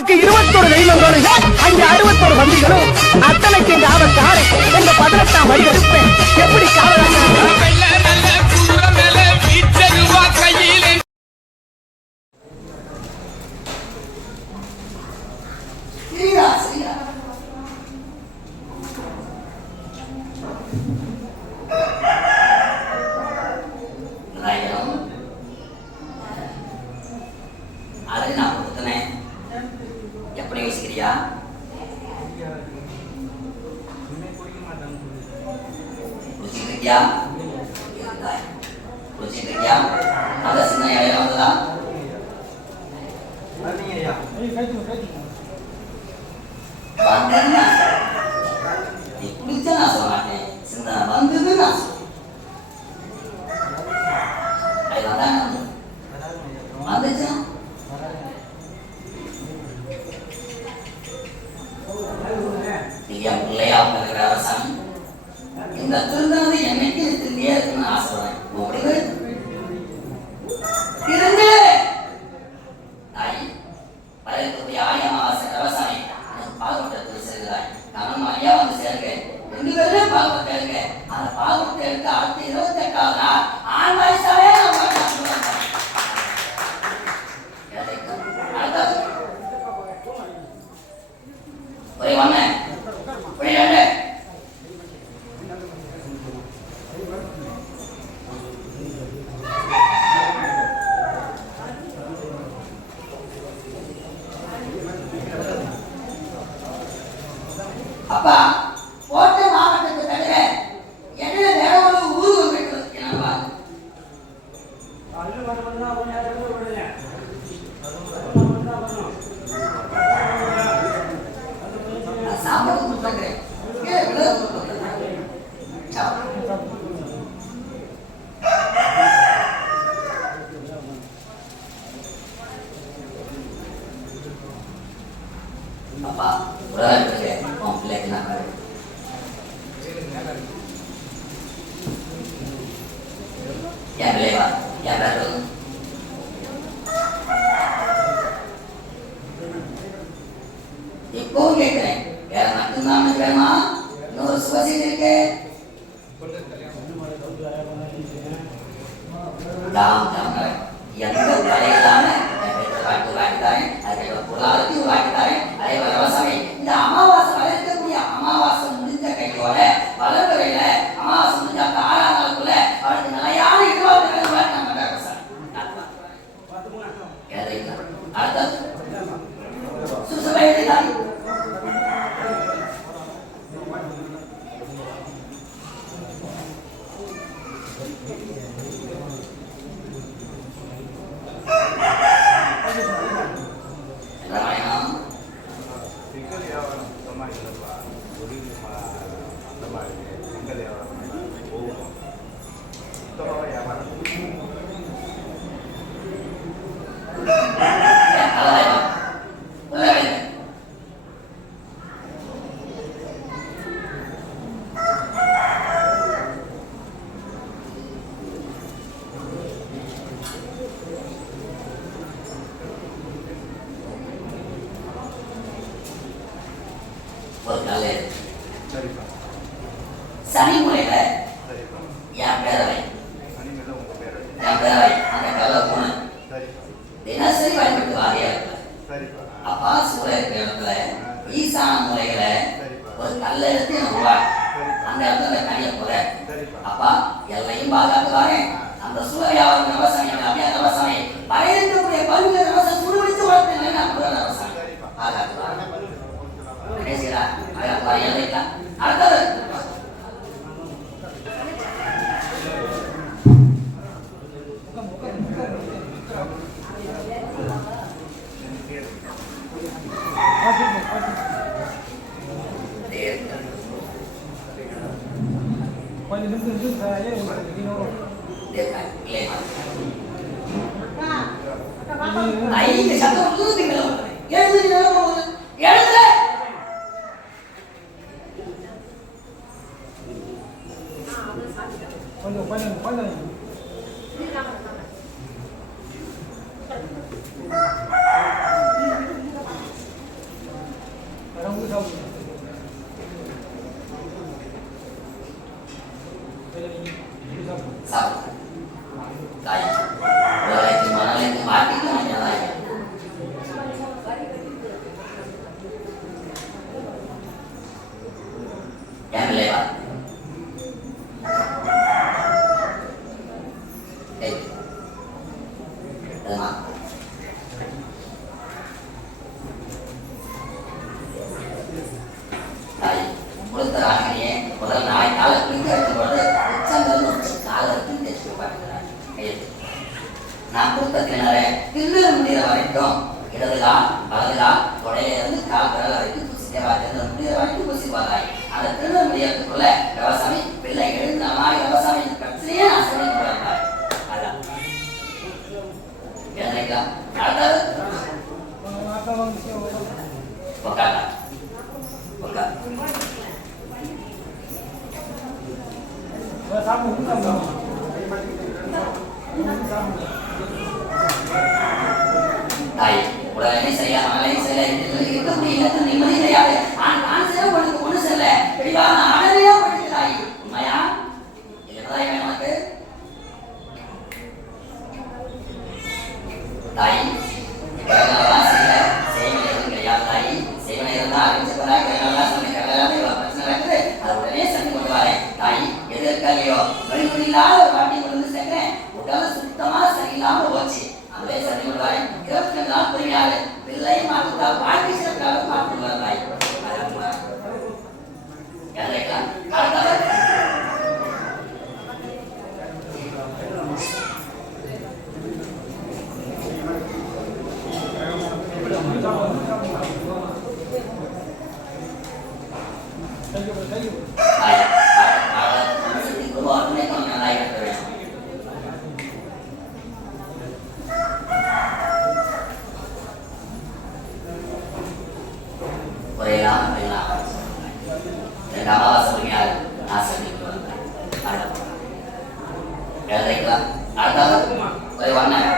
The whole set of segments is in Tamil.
அத்தனைக்கு இருபத்தொரு தெய்வங்களும் அங்கே அறுபத்தொரு வந்திகளும் அத்தனைக்கு இந்த ஆபத்தாறு என்ற பதினெட்டாம் வரி எடுப்பேன் எப்படி காவலாக எப்படி யோசிக்கிறியா? சின்ன இடையில வந்ததா? வந்ததுன்னா நீ குடிச்சா நான் சொல்ல மாட்டேன் சிந்தனை வந்தது நான் சொல்லுவேன் அது வந்தாங்க வந்துச்சா இந்தியா பிள்ளையா இருக்கிற அரசாங்கம். இந்த திருந்தது என்னைக்கு திருந்தியா இருக்குன்னு ஆசைப்படுறேன். உங்களுக்கு திருந்து தாய் பழையக்கூடிய ஆயமாவாசை விவசாயி பாகுபட்டத்தில் சேர்கிறாய் வந்து சேருங்க ரெண்டு பேருமே பாகுபட்டு அந்த பாகுபட்டு எடுத்து அடுத்த இருபத்தி எட்டாவது நாள் ஆண் வயசாவே நான் உனக்கு எதைக்கு? அடுத்தது. ஒரே ஒண்ணு ஒரே ரெண்டு அப்பா கோட்டை மாவட்டத்தை தவிர என்ன வேற ஒரு ஊர் நான் சாப்பாடு கொடுத்துருக்கிறேன் ஏன் விலை கொடுத்துருக்கிறேன் சாப்பிடு. அப்பா লেখা ক্যামেরা ক্যামেরা ধরুন ഇപ്പോൾ കേൾക്കണേ മറ്റൊന്നാണ് ക്രമ നോസ്വസി നിൽക്കേ ഡാം ഡാം എന്ത് പറയുന്നതാണ് പാട്ട് പാടിത്താൻ അതേപോലെ പുള്ളാളത്തിൽ പാടിത്താൻ അതേപോലെ സമയം ഇത് അമാവാസ எடுத்து அந்த இடத்துல தனியா போற சரிப்பா அப்பா எல்லையும் பாதுகாத்துவாரே அந்த சூழலியாவது விவசாயம் அப்படியே விவசாயம் வரையறுக்கக்கூடிய பல்வேறு விவசாயம் சுடுவித்து வளர்த்து நான் முதல் விவசாயம் பாதுகாத்துவாரே கடைசியா பாதுகாத்துவாரே எல்லைக்கலாம் அடுத்தது சத்தம் எழுதி நிலவரம் எழுதி நிலவரம் எழுது கொஞ்சம் கொஞ்சம் கொஞ்சம் さあ நான் கொடுத்த கிணறு தில்லு முடிகிற வரைக்கும் இடதுலாம் வலதுலாம் வலது கால் தொடையிலிருந்து கால் வரைக்கும் பூசிக்கவா திருநெல் முடிகிற வரைக்கும் பூசிப்பாங்க அந்த திருநெல் முடியறதுக்குள்ள விவசாயி பிள்ளை எழுந்த மாதிரி விவசாயி பிரச்சனையே நான் சொல்லி கொடுத்தாங்க அதான். அடுத்தது உட்காரா உட்கார். தாய் உடனே சரியா மகளை சரியா இருக்கக்கூடிய இடத்துல நிம்மதி கிடையாது ஆண் ஆண் சேர உனக்கு ஒண்ணு சரியில்ல பிடிவான அடலையா படுத்து தாய் உண்மையா? என்னதான் வேணும் உனக்கு? தாய் தாய். ஒரு வாட்டி கொண்டு வந்து உடல் சுத்தமா சரியில்லாம போச்சு. அதுவே சண்டை கொண்டு வரேன் வாழ்க்கை எழுதிக்கலாம் அடுத்தது ஒரு வண்ணம்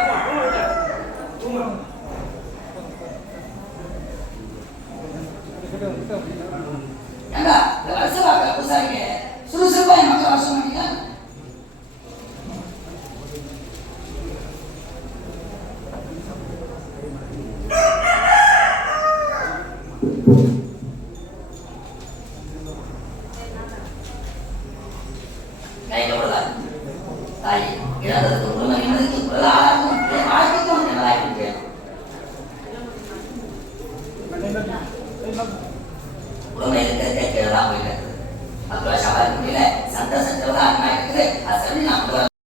Lagi, ya.